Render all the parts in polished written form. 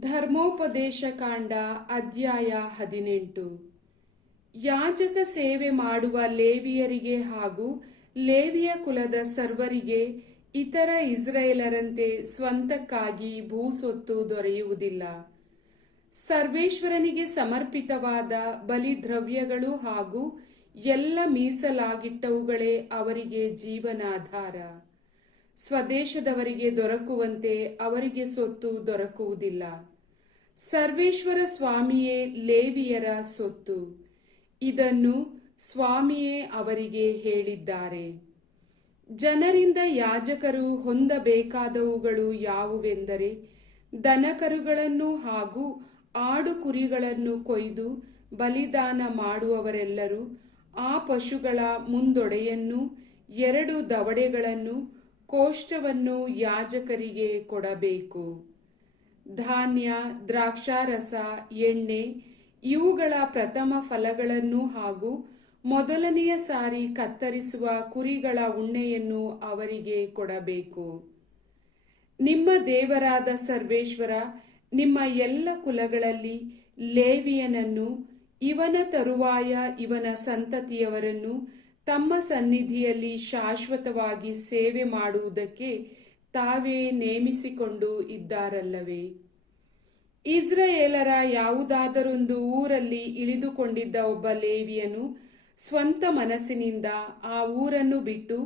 ಧರ್ಮೋಪದೇಶ ಕಾಂಡ ಅಧ್ಯಾಯ 18. ಯಾಜಕ ಸೇವೆ ಮಾಡುವ ಲೇವಿಯರಿಗೆ ಹಾಗೂ ಲೇವಿಯ ಕುಲದ ಸರ್ವರಿಗೆ ಇತರ ಇಸ್ರಾಯೇಲರಂತೆ ಸ್ವಂತಕ್ಕಾಗಿ ಭೂಸೊತ್ತು ದೊರೆಯುವುದಿಲ್ಲ. ಸರ್ವೇಶ್ವರನಿಗೆ ಸಮರ್ಪಿತವಾದ ಬಲಿದ್ರವ್ಯಗಳು ಹಾಗೂ ಎಲ್ಲ ಮೀಸಲಾಗಿಟ್ಟವುಗಳೇ ಅವರಿಗೆ ಜೀವನಾಧಾರ. ಸ್ವದೇಶದವರಿಗೆ ದೊರಕುವಂತೆ ಅವರಿಗೆ ಸೊತ್ತು ದೊರಕುವುದಿಲ್ಲ. ಸರ್ವೇಶ್ವರ ಸ್ವಾಮಿಯೇ ಲೇವಿಯರ ಸೊತ್ತು. ಇದನ್ನು ಸ್ವಾಮಿಯೇ ಅವರಿಗೆ ಹೇಳಿದ್ದಾರೆ. ಜನರಿಂದ ಯಾಜಕರು ಹೊಂದಬೇಕಾದವುಗಳು ಯಾವುವೆಂದರೆ, ದನಕರುಗಳನ್ನು ಹಾಗೂ ಆಡು ಕುರಿಗಳನ್ನು ಕೊಯ್ದು ಬಲಿದಾನ ಮಾಡುವವರೆಲ್ಲರೂ ಆ ಪಶುಗಳ ಮುಂದೊಡೆಯನ್ನು, 2 ದವಡೆಗಳನ್ನು, ಕೋಷ್ಠವನ್ನು ಯಾಜಕರಿಗೆ ಕೊಡಬೇಕು. ಧಾನ್ಯ, ದ್ರಾಕ್ಷಾರಸ, ಎಣ್ಣೆ ಇವುಗಳ ಪ್ರಥಮ ಫಲಗಳನ್ನು ಹಾಗೂ ಮೊದಲನೆಯ ಸಾರಿ ಕತ್ತರಿಸುವ ಕುರಿಗಳ ಉಣ್ಣೆಯನ್ನು ಅವರಿಗೆ ಕೊಡಬೇಕು. ನಿಮ್ಮ ದೇವರಾದ ಸರ್ವೇಶ್ವರ ನಿಮ್ಮ ಎಲ್ಲ ಕುಲಗಳಲ್ಲಿ ಲೇವಿಯನನ್ನು, ಇವನ ತರುವಾಯ ಇವನ ಸಂತತಿಯವರನ್ನು ತಮ್ಮ ಸನ್ನಿಧಿಯಲ್ಲಿ ಶಾಶ್ವತವಾಗಿ ಸೇವೆ ಮಾಡುವುದಕ್ಕೆ ತಾವೇ ನೇಮಿಸಿಕೊಂಡು ಇದ್ದಾರಲ್ಲವೇ? ಇಸ್ರಾಯೇಲರ ಯಾವುದಾದರೊಂದು ಊರಲ್ಲಿ ಇಳಿದುಕೊಂಡಿದ್ದ ಒಬ್ಬ ಲೇವಿಯನು ಸ್ವಂತ ಮನಸ್ಸಿನಿಂದ ಆ ಊರನ್ನು ಬಿಟ್ಟು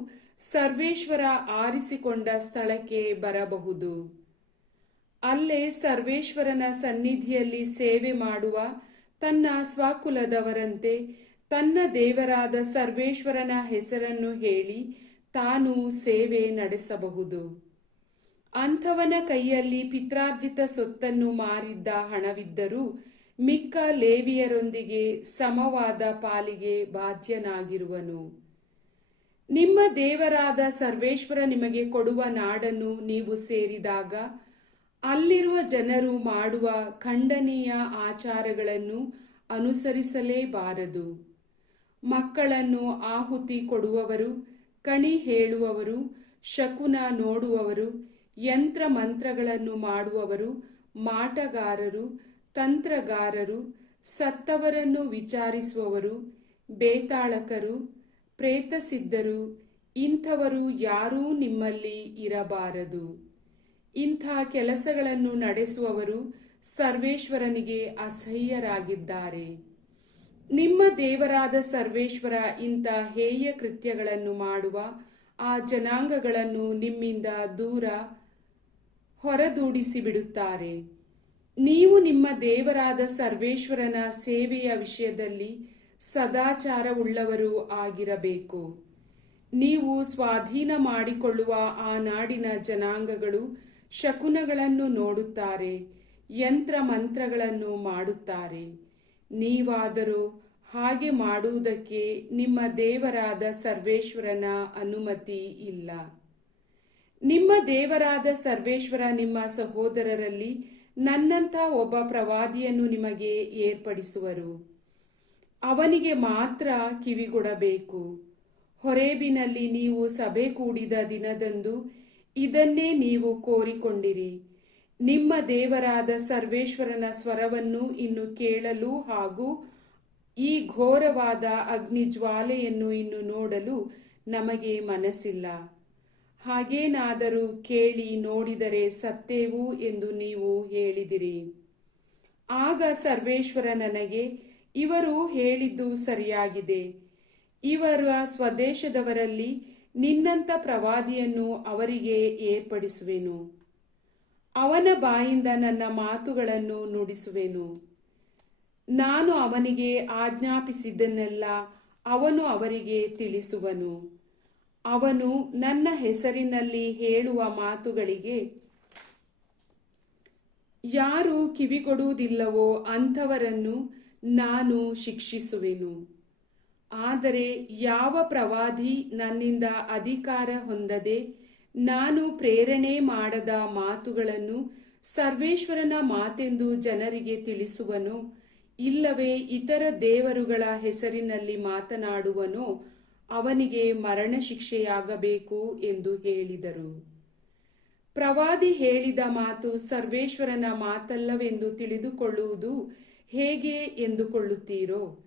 ಸರ್ವೇಶ್ವರ ಆರಿಸಿಕೊಂಡ ಸ್ಥಳಕ್ಕೆ ಬರಬಹುದು. ಅಲ್ಲೇ ಸರ್ವೇಶ್ವರನ ಸನ್ನಿಧಿಯಲ್ಲಿ ಸೇವೆ ಮಾಡುವ ತನ್ನ ಸ್ವಕುಲದವರಂತೆ ತನ್ನ ದೇವರಾದ ಸರ್ವೇಶ್ವರನ ಹೆಸರನ್ನು ಹೇಳಿ ತಾನು ಸೇವೆ ನಡೆಸಬಹುದು. ಅಂಥವನ ಕೈಯಲ್ಲಿ ಪಿತ್ರಾರ್ಜಿತ ಸೊತ್ತನ್ನು ಮಾರಿದ್ದ ಹಣವಿದ್ದರೂ ಮಿಕ್ಕ ಲೇವಿಯರೊಂದಿಗೆ ಸಮವಾದ ಪಾಲಿಗೆ ಬಾಧ್ಯನಾಗಿರುವನು. ನಿಮ್ಮ ದೇವರಾದ ಸರ್ವೇಶ್ವರ ನಿಮಗೆ ಕೊಡುವ ನಾಡನ್ನು ನೀವು ಸೇರಿದಾಗ ಅಲ್ಲಿರುವ ಜನರು ಮಾಡುವ ಖಂಡನೀಯ ಆಚಾರಗಳನ್ನು ಅನುಸರಿಸಲೇಬಾರದು. ಮಕ್ಕಳನ್ನು ಆಹುತಿ ಕೊಡುವವರು, ಕಣಿ ಹೇಳುವವರು, ಶಕುನ ನೋಡುವವರು, ಯಂತ್ರ ಮಂತ್ರಗಳನ್ನು ಮಾಡುವವರು, ಮಾಟಗಾರರು, ತಂತ್ರಗಾರರು, ಸತ್ತವರನ್ನು ವಿಚಾರಿಸುವವರು, ಬೇತಾಳಕರು, ಪ್ರೇತಸಿದ್ಧರು ಇಂಥವರು ಯಾರೂ ನಿಮ್ಮಲ್ಲಿ ಇರಬಾರದು. ಇಂಥ ಕೆಲಸಗಳನ್ನು ನಡೆಸುವವರು ಸರ್ವೇಶ್ವರನಿಗೆ ಅಸಹ್ಯರಾಗಿದ್ದಾರೆ. ನಿಮ್ಮ ದೇವರಾದ ಸರ್ವೇಶ್ವರ ಇಂಥ ಹೇಯ ಕೃತ್ಯಗಳನ್ನು ಮಾಡುವ ಆ ಜನಾಂಗಗಳನ್ನು ನಿಮ್ಮಿಂದ ದೂರ ಹೊರದೂಡಿಸಿಬಿಡುತ್ತಾರೆ. ನೀವು ನಿಮ್ಮ ದೇವರಾದ ಸರ್ವೇಶ್ವರನ ಸೇವೆಯ ವಿಷಯದಲ್ಲಿ ಸದಾಚಾರವುಳ್ಳವರೂ ಆಗಿರಬೇಕು. ನೀವು ಸ್ವಾಧೀನ ಮಾಡಿಕೊಳ್ಳುವ ಆ ನಾಡಿನ ಜನಾಂಗಗಳು ಶಕುನಗಳನ್ನು ನೋಡುತ್ತಾರೆ, ಯಂತ್ರ ಮಂತ್ರಗಳನ್ನು ಮಾಡುತ್ತಾರೆ. ನೀವಾದರೂ ಹಾಗೆ ಮಾಡುವುದಕ್ಕೆ ನಿಮ್ಮ ದೇವರಾದ ಸರ್ವೇಶ್ವರನ ಅನುಮತಿ ಇಲ್ಲ. ನಿಮ್ಮ ದೇವರಾದ ಸರ್ವೇಶ್ವರ ನಿಮ್ಮ ಸಹೋದರರಲ್ಲಿ ನನ್ನಂಥ ಒಬ್ಬ ಪ್ರವಾದಿಯನ್ನು ನಿಮಗೆ ಏರ್ಪಡಿಸುವರು. ಅವನಿಗೆ ಮಾತ್ರ ಕಿವಿಗೊಡಬೇಕು. ಹೊರೇಬಿನಲ್ಲಿ ನೀವು ಸಭೆ ಕೂಡಿದ ದಿನದಂದು ಇದನ್ನೇ ನೀವು ಕೋರಿಕೊಂಡಿರಿ. ನಿಮ್ಮ ದೇವರಾದ ಸರ್ವೇಶ್ವರನ ಸ್ವರವನ್ನು ಇನ್ನು ಕೇಳಲು ಹಾಗೂ ಈ ಘೋರವಾದ ಅಗ್ನಿಜ್ವಾಲೆಯನ್ನು ಇನ್ನು ನೋಡಲು ನಮಗೆ ಮನಸ್ಸಿಲ್ಲ. ಹಾಗೇನಾದರೂ ಕೇಳಿ ನೋಡಿದರೆ ಸತ್ತೇವು ಎಂದು ನೀವು ಹೇಳಿದಿರಿ. ಆಗ ಸರ್ವೇಶ್ವರ ನನಗೆ, ಇವರು ಹೇಳಿದ್ದು ಸರಿಯಾಗಿದೆ. ಇವರ ಸ್ವದೇಶದವರಲ್ಲಿ ನಿನ್ನಂಥ ಪ್ರವಾದಿಯನ್ನು ಅವರಿಗೆ ಏರ್ಪಡಿಸುವೆನು. ಅವನ ಬಾಯಿಂದ ನನ್ನ ಮಾತುಗಳನ್ನು ನುಡಿಸುವೆನು. ನಾನು ಅವನಿಗೆ ಆಜ್ಞಾಪಿಸಿದ್ದನ್ನೆಲ್ಲ ಅವನು ಅವರಿಗೆ ತಿಳಿಸುವನು. ಅವನು ನನ್ನ ಹೆಸರಿನಲ್ಲಿ ಹೇಳುವ ಮಾತುಗಳಿಗೆ ಯಾರು ಕಿವಿಗೊಡುವುದಿಲ್ಲವೋ ಅಂಥವರನ್ನು ನಾನು ಶಿಕ್ಷಿಸುವೆನು. ಆದರೆ ಯಾವ ಪ್ರವಾದಿ ನನ್ನಿಂದ ಅಧಿಕಾರ ಹೊಂದದೆ ನಾನು ಪ್ರೇರಣೆ ಮಾಡದ ಮಾತುಗಳನ್ನು ಸರ್ವೇಶ್ವರನ ಮಾತೆಂದು ಜನರಿಗೆ ತಿಳಿಸುವನೋ, ಇಲ್ಲವೇ ಇತರ ದೇವರುಗಳ ಹೆಸರಿನಲ್ಲಿ ಪ್ರವಾದಿ ಹೇಳಿದ ಮಾತು ಸರ್ವೇಶ್ವರನ ಮಾತಲ್ಲವೆಂದು ತಿಳಿದುಕೊಳ್ಳುವುದು ಹೇಗೆ ಎಂದುಕೊಳ್ಳುತ್ತೀರೋ?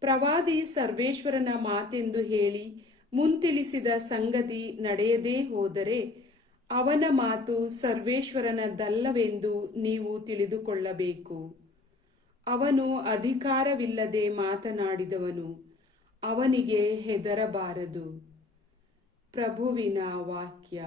ಪ್ರವಾದಿ ಸರ್ವೇಶ್ವರನ ಮಾತೆಂದು ಹೇಳಿ ಮುಂತಿಳಿಸಿದ ಸಂಗತಿ ನಡೆಯದೇ ಹೋದರೆ ಅವನ ಮಾತು ಸರ್ವೇಶ್ವರನದಲ್ಲವೆಂದು ನೀವು ತಿಳಿದುಕೊಳ್ಳಬೇಕು. ಅವನು ಅಧಿಕಾರವಿಲ್ಲದೆ ಮಾತನಾಡಿದವನು, ಅವನಿಗೆ ಹೆದರಬಾರದು. ಪ್ರಭುವಿನ ವಾಕ್ಯ.